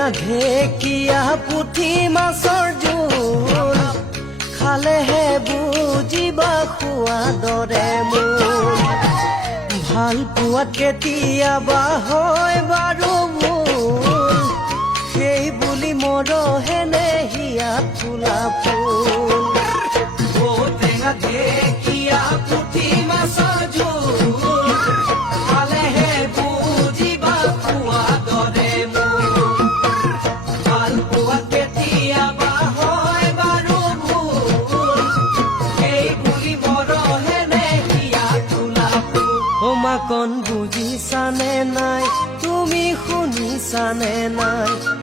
ঔটেঙা ঢেকীয়া পুঠি মাছৰ জোল খালেহে বুজিবা সোৱাদৰে মোৰ ভাল পোৱাত কেতিয়াবা হয় বাৰু ভুল সেই বুলি মৰহেনে হিয়াত ফুলা ফুল ঔটেঙা ঢেকীয়া পুঠি মাছৰ জোল খালেহে বুজিবা সোৱাদৰে মোৰ ভাল পোৱাত কেতিয়াবা হয় বাৰু ভুল সেই বুলি মৰহেনে হিয়াত ফুলা ফুল মাকন বুজিছানে নাই তুমি শুনিছানে নাই